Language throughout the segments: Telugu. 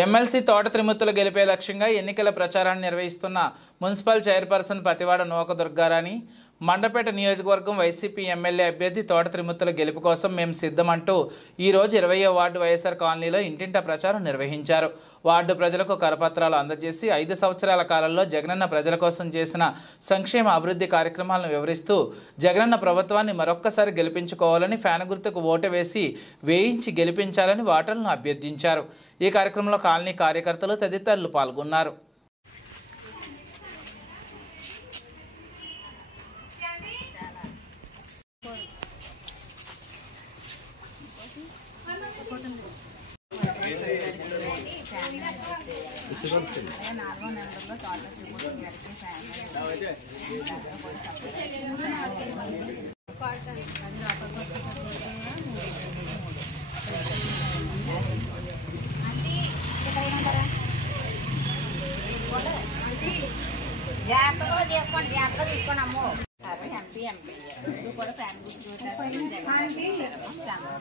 ఎమ్మెల్సీ తోట త్రిమూర్తులు గెలిపే లక్ష్యంగా ఎన్నికల ప్రచారాన్ని నిర్వహిస్తున్న మున్సిపల్ చైర్పర్సన్ పతివాడ నూక దుర్గారాణి మండపేట నియోజకవర్గం వైసీపీ ఎమ్మెల్యే అభ్యర్థి తోట త్రిమూర్తుల గెలుపు కోసం మేము సిద్ధమంటూ ఈరోజు 20వ వార్డు వైఎస్ఆర్ కాలనీలో ఇంటింటా ప్రచారం నిర్వహించారు. వార్డు ప్రజలకు కరపత్రాలు అందజేసి 5 సంవత్సరాల కాలంలో జగనన్న ప్రజల కోసం చేసిన సంక్షేమ అభివృద్ధి కార్యక్రమాలను వివరిస్తూ జగనన్న ప్రభుత్వాన్ని మరొక్కసారి గెలిపించుకోవాలని ఫ్యాన్ గుర్తుకు ఓటు వేసి వేయించి గెలిపించాలని ఓటర్లను అభ్యర్థించారు. ఈ కార్యక్రమంలో కాలనీ కార్యకర్తలు తదితరులు పాల్గొన్నారు.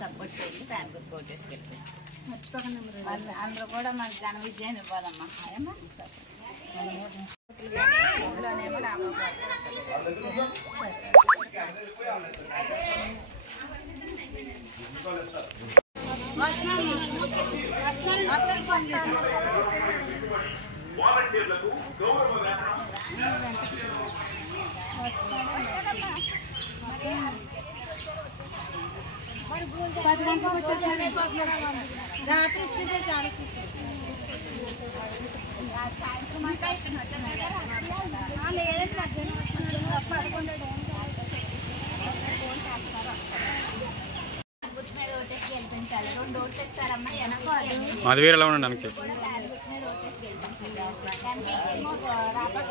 సపోర్ట్ చేయండి. ఫ్యాన్ గుర్తు ఓటేసుకెళ్ళి అందరూ కూడా మనకి ఘన విజయాన్ని ఇవ్వాలమ్మా. ఇంట్లోనేమో రాత్రి మధువీరలో ఉండడానికి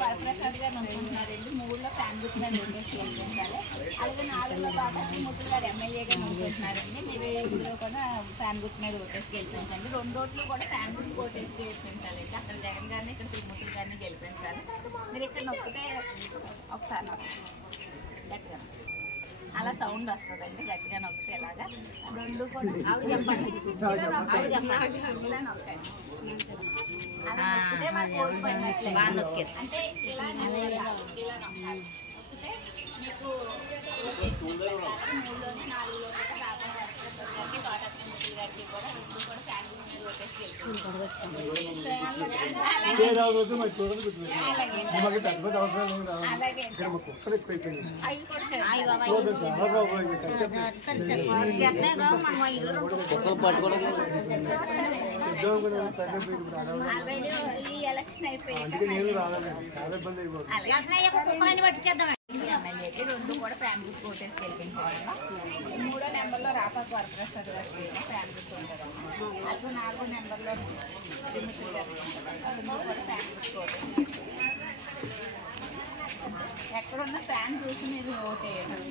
వరప్రసాద్ గారు అనుకుంటున్నారండి. 3లో ఫ్యాన్ గుర్తు మీద ఓటేసి గెలిపించాలి. అలాగే 4లో బాబా త్రిమూర్తులు గారు ఎమ్మెల్యేగా అనుకుంటున్నారండి. మీరు ఇందులో కూడా ఫ్యాన్ గుర్తు మీద ఓటేసి గెలిపించండి. 2 ఓట్లు కూడా ఫ్యాన్ గుర్తు ఓటేసి గెలిపించాలండి. అక్కడ జగన్ గారిని, ఇక్కడ త్రిమూర్తులు గారిని గెలిపించాలి. మీరు ఇక్కడ నొక్కితే ఒకసారి గట్టిగా అలా సౌండ్ వస్తుందండి. గట్టిగా నొక్కితే ఇలాగా 2 కూడా ఆవిడ చెప్పండి. ఇలా నొక్కండి. అలా నొక్కితే మనకు ఓడిపోయినట్లే. అంటే ఇలా ఇలా నొక్కాలి. నొక్కితే మీకు 3లోని 4లో కూడా రాబోయే గారికి తోట త్రిమూర్తులు గారికి కూడా 2 కూడా ఫ్యాన్ మీద ఓటేసి ఈ ఎలక్షన్ అయిపోయింది. 2 కూడా ఫ్యాన్ గుర్తు ఓటేసి గెలిపించాలమ్మా. 3వ నెంబర్లో రాపాకు వరప్రసాద్ గారికి ఫ్యాన్ గుర్తు ఉంటుందమ్మా. అలాగే 4వ నెంబర్లో త్రిమూర్తులు గారికి ఉంటుంది. 2 కూడా ఫ్యాన్ గుర్తు ఓటేసి ఎక్కడున్న ఫ్యాన్ చూసి మీరు ఓటేయండి.